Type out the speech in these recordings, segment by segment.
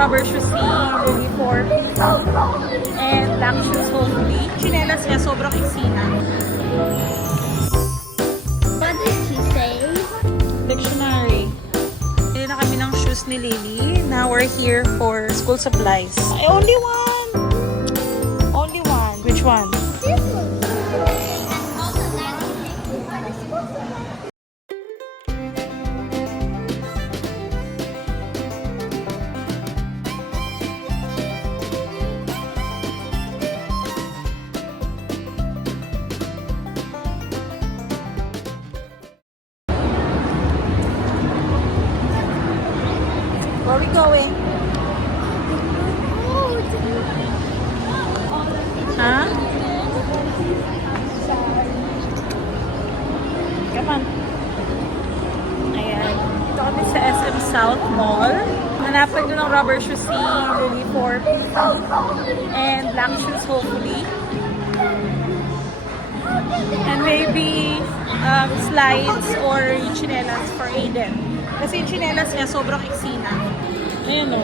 rubber shoes si Lily for and black shoes hopefully. Chinelas niya, sobrang iksi na. What did she say? Dictionary. Bili na kami ng shoes ni Lily. Now we're here for school supplies. Ay, only one! Only one. Which one? This one. Where are we going? Huh? Come on. Ayan. Dito kami sa SM South Mall. Hanapan ko ng rubber shoes si Lily for and black shoes hopefully. And maybe slides or chinelas for Aiden. Kasi yung chinelas niya sobrang iksi na. Ayan o.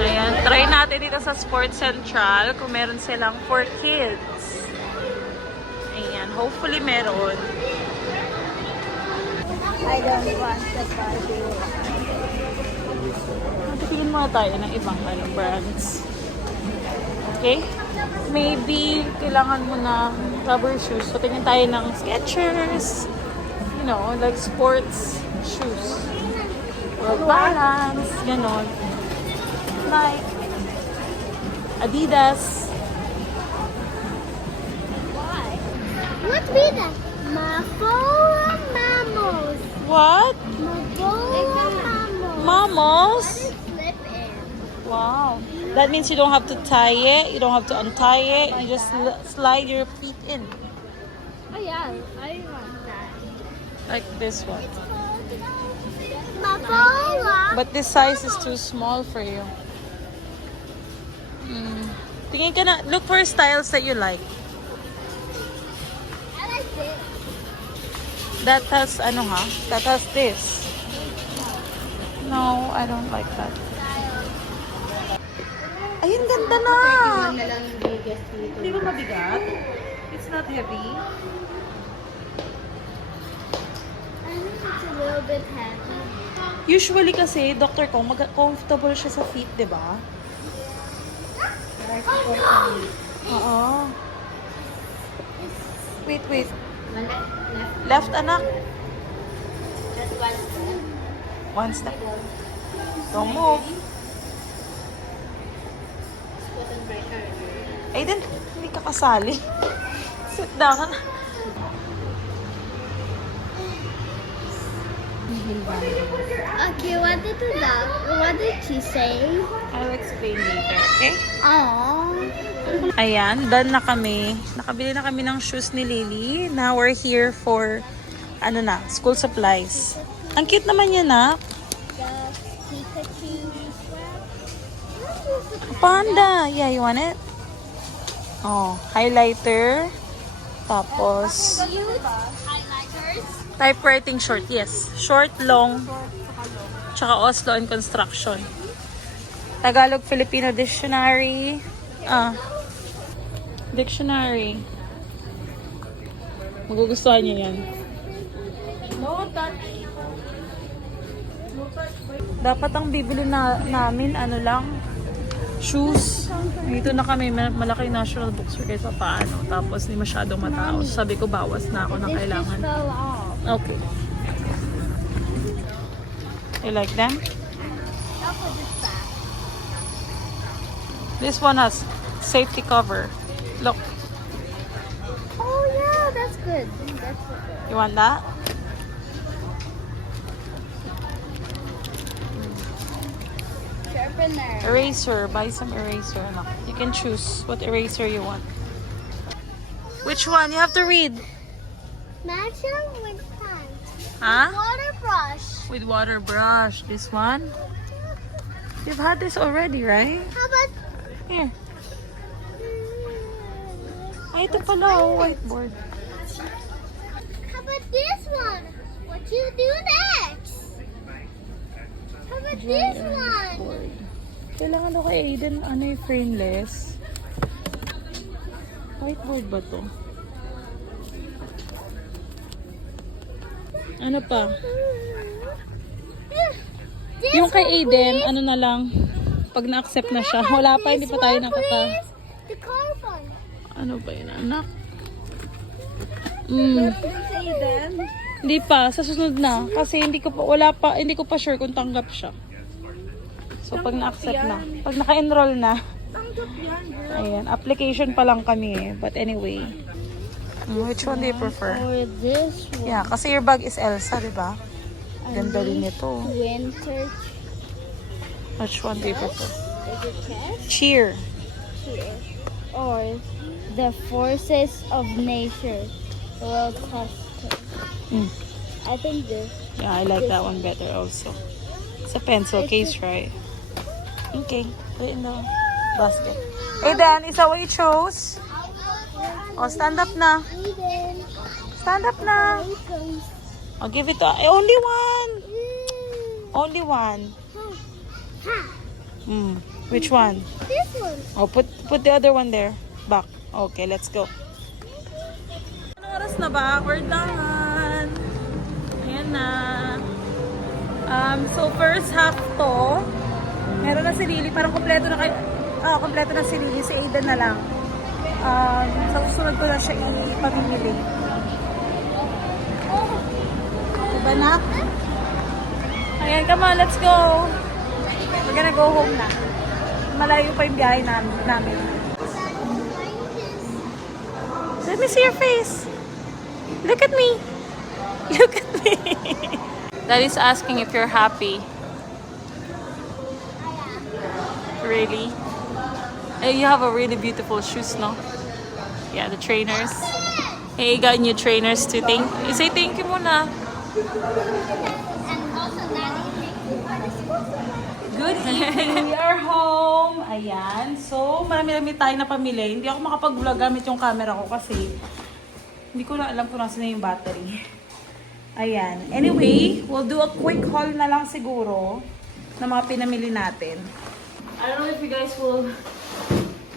Ayan, try natin dito sa Sports Central kung meron silang for kids. Ayan, hopefully meron. I don't want the Barbie. Tingin muna tayo ng ibang brands. Okay? Maybe kailangan mo na rubber shoes. So, tingin tayo ng Skechers. You know, like sports shoes. Or Balance. Ganon. Like Adidas. Why? What be that? Mafola Mamos. What? Mafola Mamos. Mamos? Slip in. Wow. That means you don't have to tie it. You don't have to untie it. You just slide your feet in. Oh yeah, I want that. Like this one. Mafola. But this size is too small for you. Tingin ka na, look for styles that you like. I like this. That has, ano ha? That has this. No, I don't like that. Ayun, ganda na! Hindi ba mabigat? It's not heavy. I think it's a little bit heavy. Usually kasi, Dr. Kong, comfortable siya sa feet, di ba? Oo. Wait, wait. Left, anak. Just one step. One step. Don't move. Aiden, hindi ka kasali. Sit down. Okay, what did she say? I'll explain later, okay? Aww. Ayan, done na kami. Nakabili na kami ng shoes ni Lily. Now we're here for, ano na, school supplies. Ang cute naman yan, na. The Pikachu strap. Panda. Yeah, you want it? Oh, highlighter. Tapos, Highlighters. typewriting short. Yes. Short, long. Tsaka Oslo and Construction. Tagalog Filipino Dictionary. Dictionary. Magugustuhan niyo yan. No touch. Dapat ang bibili namin, ano lang, shoes. Dito na kami, malaki National Bookstore kahit pa paano. Tapos hindi masyadong matao. Sabi ko, bawas na ako ng kailangan. Fell off. Okay. You like them? I'll put this back. This one has safety cover. Look, Oh yeah, that's good. That's good. you want that? Sharpener. Eraser. Buy some eraser. Look, you can choose what eraser you want. Which one? You have to read. Matching with pants. Huh? Water brush. With water brush. This one? You've had this already, right? How about Here. Ay, ito pala, oh, whiteboard. how about this one? What you do next? about this one? Board. Kailangan daw kay Aiden, ano yung frameless. Whiteboard ba to? Ano pa? This Yung kay one, Aiden, please. ano na lang, pag na-accept na siya. Wala pa, hindi pa tayo This one, nakaka... please. The carbon. Ano ba yun, anak? Hindi pa, sa susunod na. Kasi hindi ko pa, hindi ko pa sure kung tanggap siya. So, pag na-accept na. Pag naka-enroll na. Tanggap yan, girl. Ayan, application pa lang kami eh. But anyway. Which one do you prefer? Or this one. Yeah, kasi your bag is Elsa, di ba? Ganda din ito. Winter Which one do you prefer? is it chest? Cheer. Here. Or the forces of nature. World Custer. Mm. I think this. Yeah, I like that one better also. It's a pencil case, right? Okay, put it in the basket. Hey Dan, is that what you chose? Oh, stand up na. Eden. Stand up na. Welcome. I'll give it to... only one. Only one. Ha. Which one? This one. Oh, put the other one there. Back. Okay, let's go. Anong oras na ba? We're done. Ayan na. So first half to, meron na si Lily. Parang kompleto na kayo. Kompleto na si Lily. Si Aiden na lang. Sa susunod ko na siya ipamimili. Diba na? Ayan, come on, let's go. We're gonna go home na. Malayo pa yung biyahe namin. Let me see your face. Look at me. Look at me. Daddy's asking if you're happy. Really? You have a really beautiful shoes, no? Yeah, the trainers. Hey, you got new trainers too. You say thank you muna. And also Daddy, thank you for the school. Good evening. We are home. Ayan. So, marami-rami tayo na pamili. Hindi ako makapag-vlog gamit yung camera ko kasi hindi ko na alam kung nasa na yung battery. Ayan. Anyway, we'll do a quick haul na lang siguro ng mga pinamili natin. I don't know if you guys will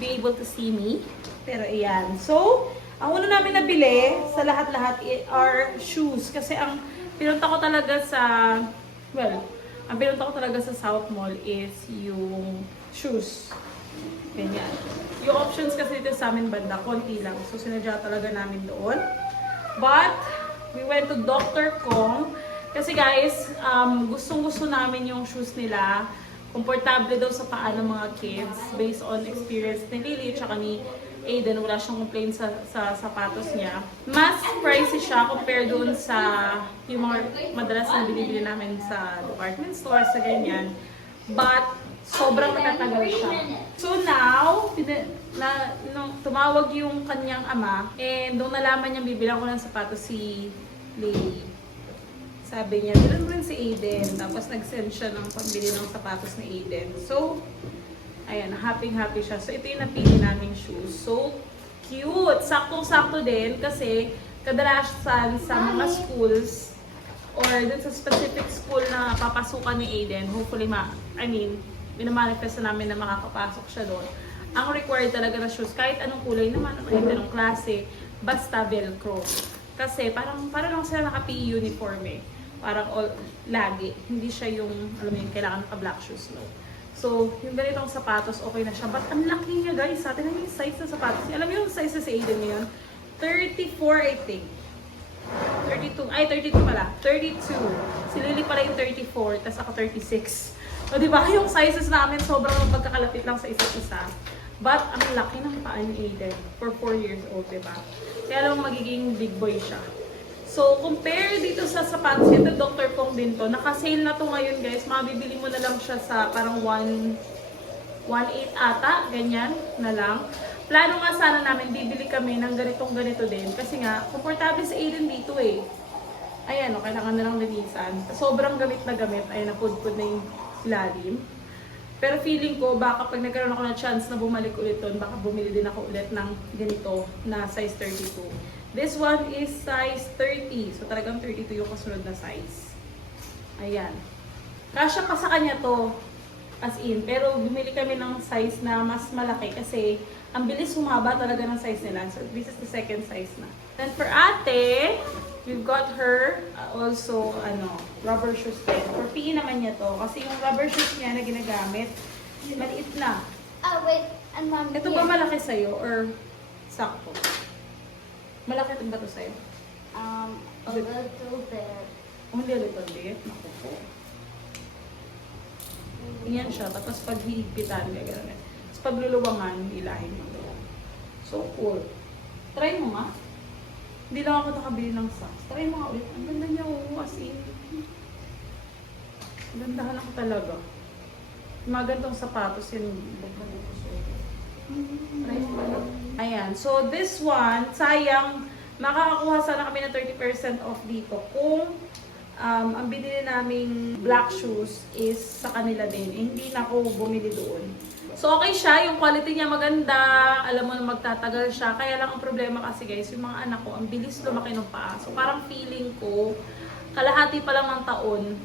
be able to see me. Pero ayan. So, ang una namin nabili sa lahat-lahat are shoes. Kasi ang pinunta ko talaga sa, ang pinunta ko talaga sa South Mall is yung shoes. Ganyan. Yung options kasi dito sa amin banda, konti lang. So, sinadya talaga namin doon. But, we went to Dr. Kong. Kasi guys, gustong-gusto namin yung shoes nila. Komportable daw sa paa ng mga kids based on experience ni Lily at ni Aiden. Wala siyang complaint sa sapatos niya. Mas pricey siya compare doon sa yung mga madalas na binibili namin sa department stores, sa ganyan. But, sobrang matatagal siya. So now, tumawag yung kanyang ama and doon nalaman niya bibilang ko ng sapatos si Lily. Sabi niya, bilang rin si Aiden. Tapos nag-send siya ng pambili ng sapatos ni Aiden. So, ayan, happy-happy siya. So, ito yung napili naming shoes. So, cute! Saktong-sakto din kasi kadalasan sa mga schools or dun sa specific school na papasukan ni Aiden, hopefully, minamanifest na namin na makakapasok siya doon. Ang required talaga na shoes, kahit anong kulay naman, anong klase, basta Velcro. Kasi parang lang sila naka-PE uniform eh. Parang lagi. Hindi siya yung, alam mo yun, kailangan naka-black shoes, no? So, yung ganitong sapatos, okay na siya. But ang laki niya, guys. Sa atin yung size ng sapatos niya. Alam mo yung size na si Aiden ngayon? 34, I think. 32. Ay, 32 pala. 32. Si Lily pala yung 34, tas ako 36. So, di ba? Yung sizes namin sobrang pagkakalapit lang sa isa't isa. But, ang laki ng paa ni Aiden for 4 years old, di ba? Kaya lang magiging big boy siya. So, compare dito sa sapatos, ito Dr. Kong din to. Naka-sale na to ngayon, guys. Mabibili mo na lang siya sa parang 1.8 ata, ganyan na lang. Plano nga sana namin, bibili kami ng ganito din. Kasi nga, komportable sa Aiden dito eh. Ayan, kailangan na lang linisan. Sobrang gamit na gamit. Ayan, napudpud na yung ilalim. Pero feeling ko, baka pag nagkaroon ako ng chance na bumalik ulit doon, baka bumili din ako ulit ng ganito na size 32. This one is size 30. So talagang 32 yung kasunod na size. Ayan. Kasya pa sa kanya to. As in. Pero bumili kami ng size na mas malaki kasi ang bilis humaba talaga ng size nila. So this is the second size na. Then for ate, we've got her also rubber shoes din. For PE naman niya to. Kasi yung rubber shoes niya na ginagamit, maliit na. Oh, wait. And mom, Ito ba malaki sa'yo or sakto? Malaki ito ba ito sa'yo? a little bit. Oh, hindi ulit ulit. Naku po. Yan siya. Tapos pag hihigpitan, gano'n. Tapos pag luluwangan, hilahin mo. So cool. Try mo nga. Hindi lang ako nakabili ng socks. Try mo nga ulit. Ang ganda niya, as in. Gandahan ako talaga. Yung mga gantong sapatos, yun. Try mo nga. Ayan. So this one, sayang, makakakuha sana kami ng 30% off dito kung ang binili naming black shoes is sa kanila din. Hindi na ako bumili doon. So okay siya, yung quality niya maganda, alam mo na magtatagal siya. Kaya lang ang problema kasi guys, yung mga anak ko, ang bilis lumaki ng paa. So parang feeling ko, kalahati pa lang ng taon,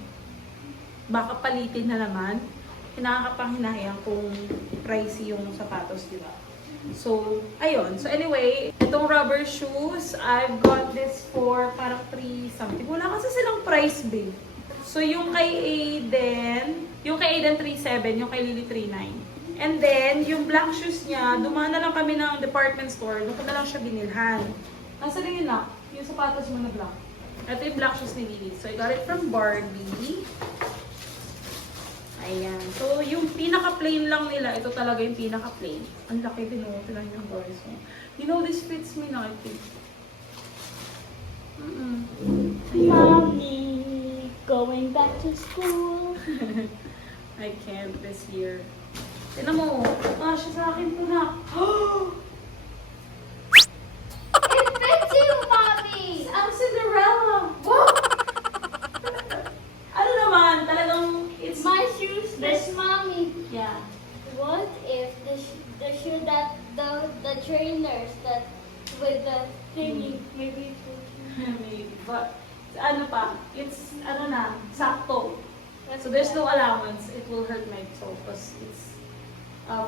baka palitin na naman. Hinahayang kung pricey yung sapatos, di ba? So, ayun. So, anyway, itong rubber shoes, I've got this for parang 3 something. Wala kasi silang price, babe. So, yung kay Aiden 3.7, yung kay Lily 3.9. And then, yung black shoes niya, dumaan na lang kami ng department store. Doon ko na lang siya binilhan. Nasa rin yun na, yung sapatos mo na black. Ito yung black shoes ni Lily. So, I got it from Barbie. Ayan. So, yung pinaka-plain lang nila, ito talaga yung pinaka-plain. Ang laki din, oh. Tinan yung guys. You know, this fits me na, I think. Mommy, going back to school. I can't this year. Tinan mo, siya sa akin to na. It fits you, Mommy. Ang Cinderella! Wow! Ano naman, talagang it's My shoes, this Mommy. yeah. What if the shoe that the trainers that with the thingy maybe Maybe. But, ano pa, it's, sakto. So there's no allowance. It will hurt my toe because it's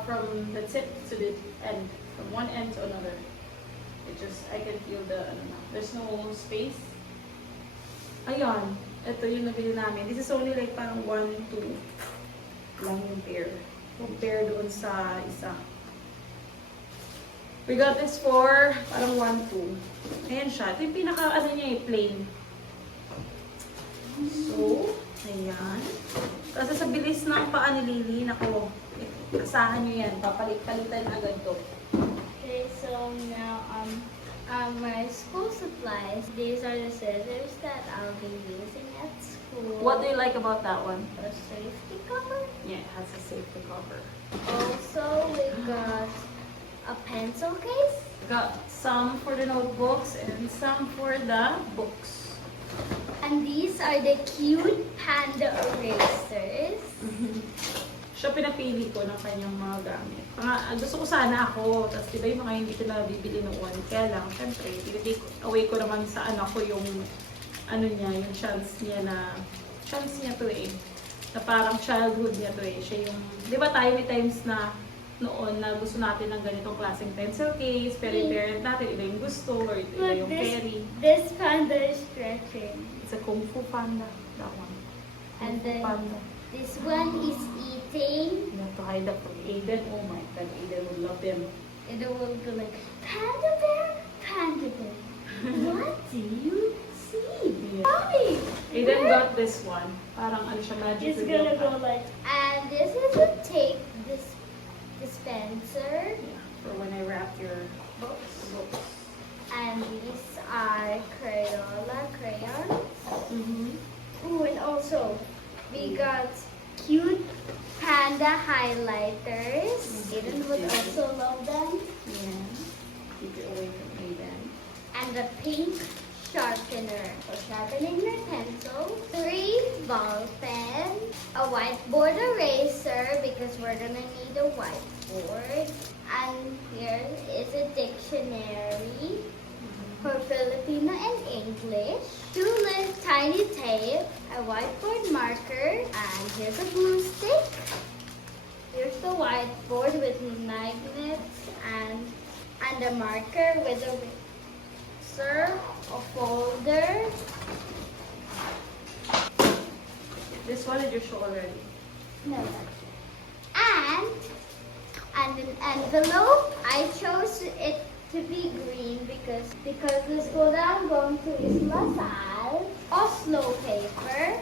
from the tip to the end. From one end to another. I can feel there's no space. Ayun. Ito yung nabili namin. This is only like parang 1, 2 lang yung pair. Compare doon sa isa. We got this for parang 1, 2. Ayan siya. Ito yung pinaka, niya plain. So, ayan. Kasi sa bilis ng paa ni Lily, nako, asahan nyo yan. Papalit-palitan agad to. Okay, so now my school supplies. These are the scissors that I'll be using at school. What do you like about that one? The safety cover. Yeah, it has a safety cover. Also, we got a pencil case. Got some for the notebooks and some for the books. And these are the cute panda erasers. Siya pinapili ko ng kanyang mga gamit. Gusto ko sana ako, tapos diba yung mga hindi ko na bibili noon. Kaya lang, syempre, pinatake away ko naman sa anak ko yung yung chance niya to eh. Na parang childhood niya to eh. Siya yung, di ba tayo may times na noon na gusto natin ng ganitong klaseng pencil case, pero yung parent natin, iba yung gusto, or iba Look, yung carry. this panda is stretching. It's a Kung Fu Panda, that one. And Kung Fu then Panda. this one is eating. You have to hide that from Aiden. Oh my God, Aiden would love him. And it will go like, Panda bear, Panda bear. What do you see? Yeah. Mommy! Aiden got this one. Parang siya, magic It's reveal gonna go pack. like, and this is a tape dispenser. Yeah, for when I wrap your books. And these are Crayola crayons. Ooh, and also, we got cute panda highlighters. Aiden would also love them. Yeah. Keep it away from Aiden. And a pink sharpener for sharpening your pencil. 3 ball pens. A whiteboard eraser because we're gonna need a whiteboard. And here is a dictionary. for Filipino and English, 2 tiny tape, a whiteboard marker, and here's a glue stick. Here's the whiteboard with magnets and a marker with a eraser, a folder. This one did you show already? No. And an envelope. I chose it to be green because the school that I'm going to is LaSalle. Oslo paper.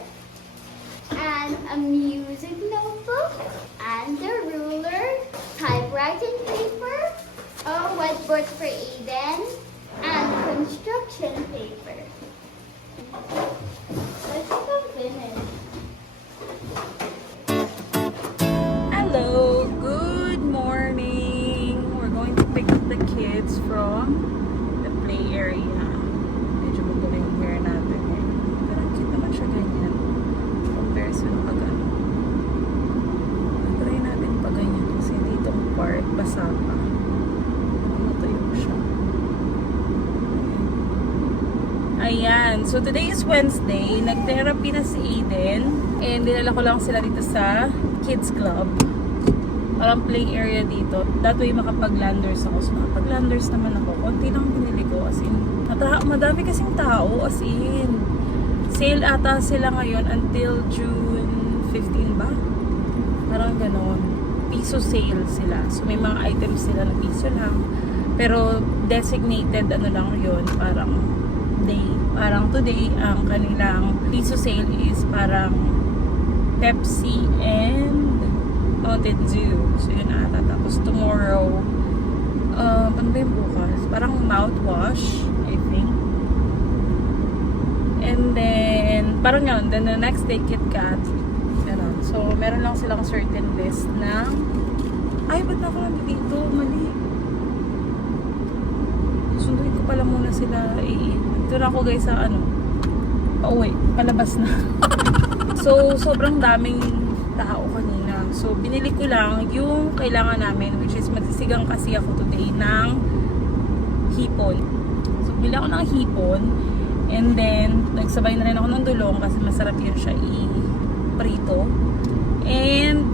And a music notebook. And a ruler. Typewriting paper. A whiteboard for Eden. And construction paper. I think I'm finished. Hello, good morning. We're going to pick up the kids from the play area. Medyo magulo yung hair natin eh. Pero cute naman siya ganyan. Compare sa nakagano. Try natin pa ganyan kasi dito ang part basa pa. Matuyo siya. Ayan. So today is Wednesday. Nag-therapy na si Eden. And dinala ko lang sila dito sa kids club. Parang play area dito. That way makapag-landers ako. So nakapag-landers naman ako. Konti lang binili ko. As in, madami kasing tao. As in, sale ata sila ngayon until June 15 ba? Parang ganon. Piso sale sila. So may mga items sila na piso lang. Pero designated ano lang yun. Parang day. Parang today, ang kanilang piso sale is parang Pepsi and Mountain Dew. So yun ata. Tapos tomorrow, ano ba yung bukas? Parang mouthwash, I think. And then, parang yun. Then the next day, Kit Kat. Ganun. So, meron lang silang certain list na ay, ba't na ako nandito? Mali. Sunduin ko pala muna sila. Ito na ako guys sa pauwi. Palabas na. So, sobrang daming tao kanina. So, binili ko lang yung kailangan namin, which is magsisigang kasi ako today ng hipon. So, bili ako ng hipon. And then, nagsabay na rin ako ng dulong kasi masarap yun siya i-prito. And,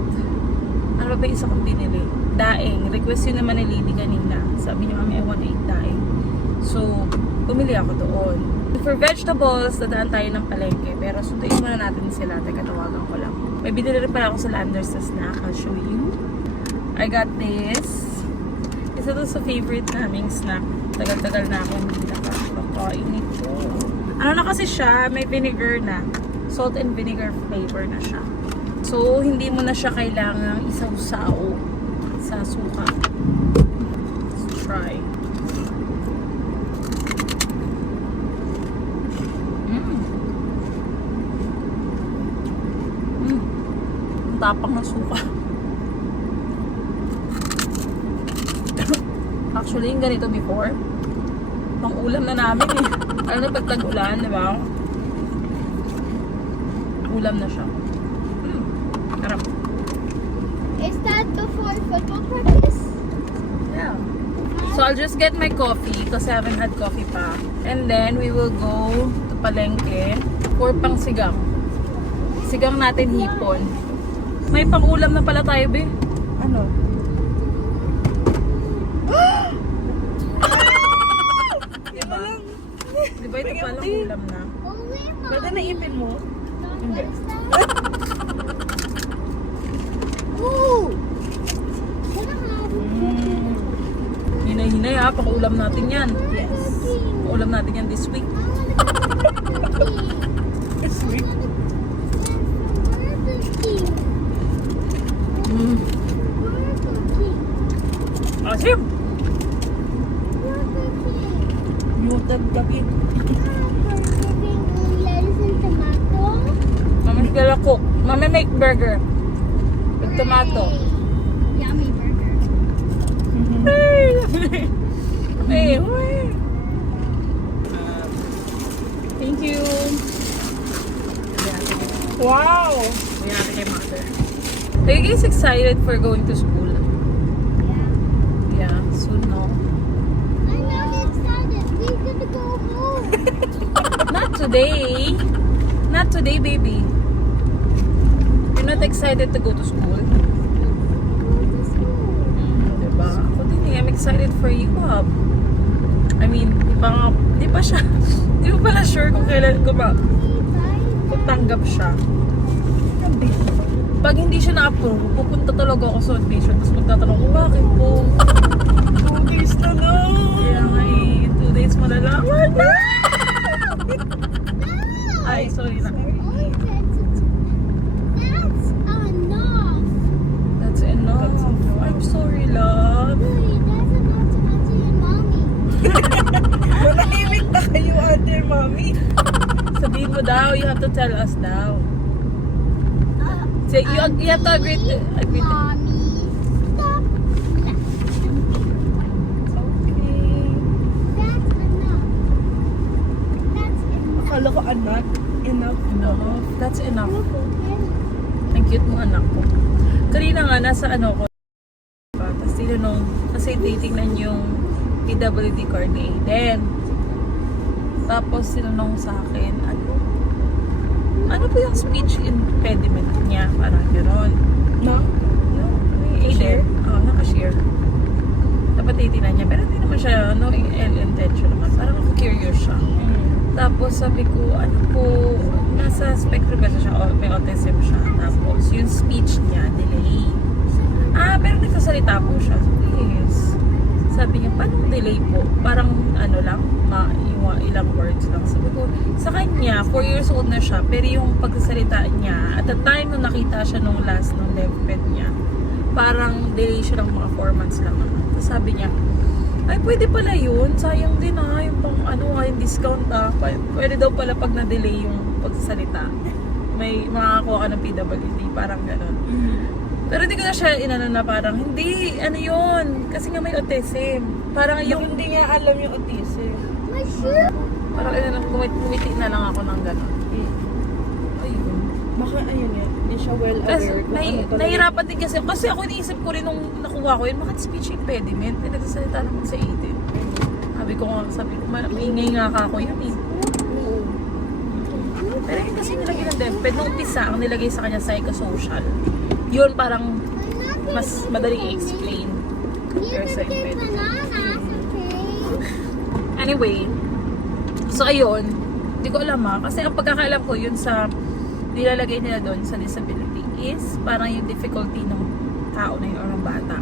ano ba isa kong binili? Daing. Request yun naman ni Lily kanina. Sabi niya, Mami, I want to eat daing. So, bumili ako doon. For vegetables, dadaan tayo ng palengke. Pero sunduin muna natin sila. Teka, tawagan ko lang. May binili rin pala ako sa Landers na snack. I'll show you. I got this. Isa to sa favorite naming snack. Tagal-tagal na ako hindi nakakain ito. Ano na kasi siya? May vinegar na. Salt and vinegar flavor na siya. So, hindi mo na siya kailangang isaw-saw sa suka. Let's try. Tapang ng suka. Actually, yung ganito before, pang ulam na namin eh. Alam na pag tag-ulan, di ba? Ulam na siya. Harap. Is that before football practice? Yeah. So, I'll just get my coffee kasi I haven't had coffee pa. And then, we will go to palengke for pang sigang. Sigang natin hipon. May pang-ulam na pala tayo, be. Ano? Diba? Diba ito palang ulam na? Pwede na ipin mo? Hindi. Hinay-hinay ha, pang-ulam natin yan. Yes. Pang-ulam natin yan this week. This week? Asim! Muted gabi. Mama's gonna cook. Mama make burger. With tomato. Yummy burger. Hey, thank you. Wow! We have a mother. Are you guys excited for going to school? Yeah. Yeah, soon no. I'm not excited. We're gonna go today. Not today, baby. You're not excited to go to school? Diba? Ako din eh. I'm excited for you, Hub. I mean, di pa siya. Di pa pala sure kung kailan kung tanggap siya. Pag hindi siya na-approve, pupunta talaga ako sa audition. Tapos magtatanong ko, bakit po? 2 days na na. Kaya nga eh, 2 days mo na lang. Ay, sorry na. That's enough. That's enough. I'm sorry, love. Really, that's enough to answer your mommy. Manahimik na kayo, ate, mami. Sabihin mo daw, you have to tell us daw. Say, you have to agree to. Mommy, stop. Okay. That's enough. That's enough. Akala ko anak. Enough. Enough. That's enough. Ang cute mo, anak ko. Kanina nga, nasa ano ko. Tapos tinanong, kasi titingnan yung PWD card ni Aiden. Tapos tinanong sa akin, ano po yung speech impediment niya? Parang gano'n. No? Aiden, naka-share. Dapat titingnan niya. Pero hindi naman siya, no ill intention naman. Parang ako curious siya. Tapos sabi ko, ano po, nasa spectrum ba siya, may autism siya. Tapos yung speech niya, delay. Pero nagsasalita po siya. Yes. Sabi niya, paano delay po? Parang ano lang, yung ilang words lang. Sabi ko, sa kanya, 4 years old na siya, pero yung pagsasalita niya, at the time nung nakita siya nung last nung LevPed niya, parang delay siya ng mga 4 months lang naman. Tapos sabi niya, ay pwede pala yun, sayang din yung pang yung discount pwede daw pala pag na-delay yung pagsasalita. May makakakuha ka ng PWD, parang gano'n. Pero hindi ko na siya inano na parang, hindi, ano yun, kasi nga may autism. Parang Yung yung, hindi niya alam yung autism. My shoe. parang kumiti na lang ako ng gano'n. Ayun. Baka ayun yan. Hindi siya well Kasi aware kung ano pala. nahirapan din kasi ako iniisip ko rin nung nakuha ko yun, bakit speech impediment? Nagsasalita naman sa Aiden. Sabi ko, maingay nga ka ako yun eh. Pero yun kasi nilagay ng DepEd, nung umpisa, ang nilagay sa kanya psychosocial. Yun parang mas madaling i-explain. You Pero sa can get impediment. bananas, okay? Anyway, so ayun, hindi ko alam kasi ang pagkakaalam ko yun sa nilalagay nila doon sa disability is parang yung difficulty ng tao na yun or ng bata.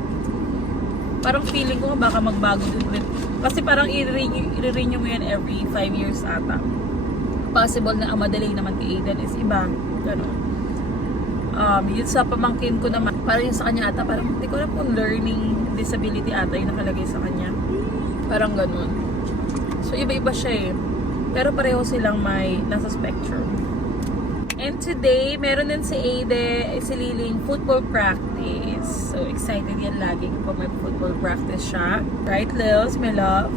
Parang feeling ko baka magbago din ulit. Kasi parang i-renew mo yun every 5 years ata. Possible na ang madali naman kay Aiden is iba. Gano'n. Yun sa pamangkin ko naman, parang yung sa kanya ata, parang hindi ko alam kung learning disability ata yung nakalagay sa kanya. Parang gano'n. So iba-iba siya eh. Pero pareho silang may nasa spectrum. And today, meron din si Aiden, si Liling, football practice. So excited yan lagi kapag may football practice siya. Right, Lils, my love?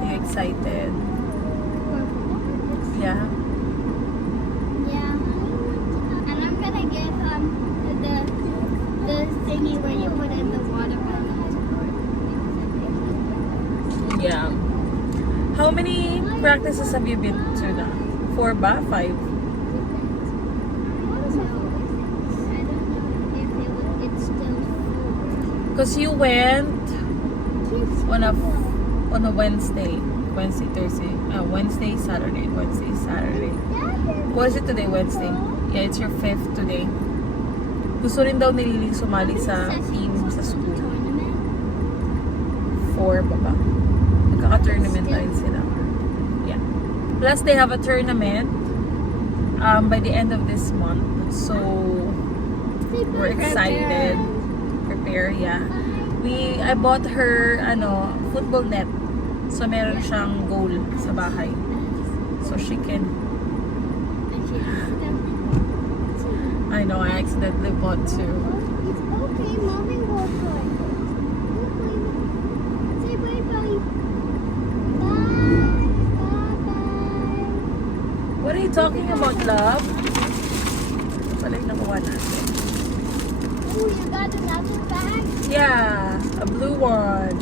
Are you excited? Yeah. Yeah. And I'm gonna get the thingy where you put in the watermelon. Yeah. How many practices have you been to na? 4 ba? 5? I don't know if it's still Because you went on a Wednesday, Saturday. What is it today? Wednesday. Yeah, it's your 5th today. Gusto rin daw nililing sumali sa team sa school. 4 ba ba? Nagkaka-tournament na rin sila. Yeah. Plus, they have a tournament by the end of this month. So, we're excited. Prepare, yeah. I bought her, football net. So, meron siyang goal sa bahay. So, she can... I know, I accidentally bought two. It's okay, mommy will play. Say bye-bye. Bye. Bye-bye. What are you talking about, love? Ito pala yung nakuha natin. Oh, you got another bag? Yeah, a blue one.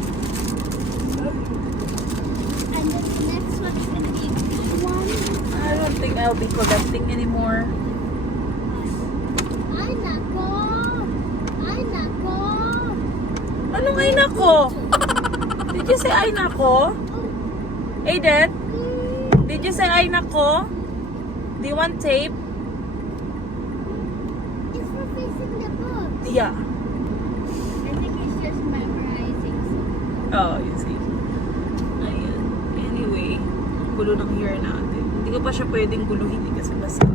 And then the next one's gonna be a blue one. I don't think I'll be collecting anymore. Ay, nako! Ay, nako! Anong ay nako? Did you say ay nako? Aiden? Did you say ay nako? Do you want tape? It's for fixing the books. Yeah. I think it's just memorizing something. Oh, you see. Ayan. Anyway, gulo ng hair natin. Hindi ko pa siya pwedeng guluhin eh, kasi basa pa.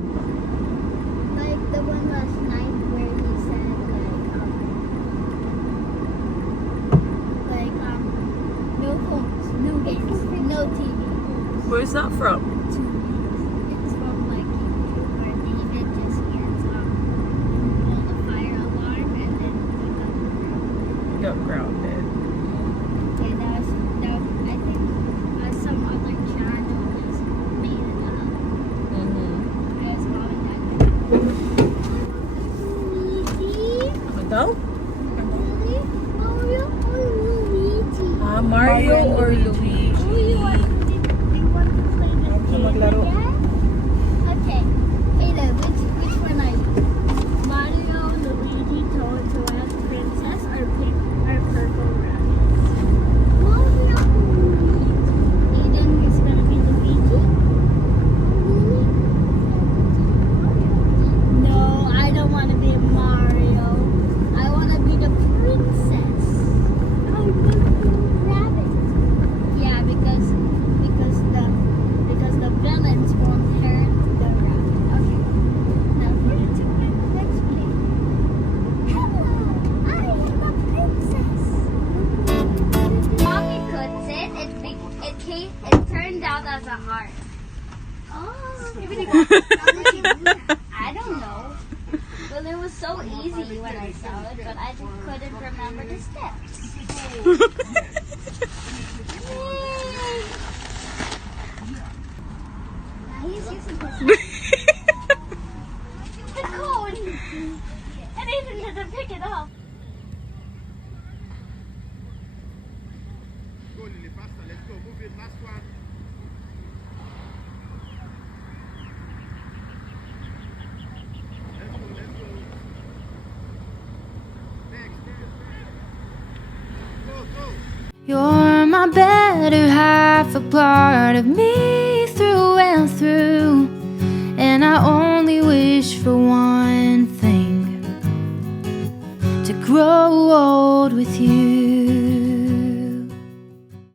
Like the one last night where he said no phones, no games, no TV. Where's that from? It's from like YouTube where David just gets all the fire alarm and then he Got grounded. yeah, that I think some other channel just made it up. Mm-hmm. I was following that. Luigi, Ano daw? Mario or Luigi? Ah, Mario or Luigi? Oh, do you want to play this game maglaro. again? Okay. Ada, which one are you? Mario, Luigi, Toad, Princess, or Purple Rabbit? Mario, Luigi. Aiden is gonna be Luigi? No, I don't want to be Mario. I want to be the princess. Oh, rabbit. Yeah, because the villains won't hurt the rabbit. Okay. Now for the two, let's play. Hello, I am a princess. Mommy puts it. It turned out as a heart. Oh, I don't know. Well, it was so easy when I saw it, but I just couldn't remember the steps. Yay! Now he's using the cone, and Ethan didn't pick it up. Go, Lily, faster. Let's go. Move it. Last one. Let's go. Let's go. Next. Go, go. You're my better half, a part of me through and through. And I only wish for one thing: to grow old with you.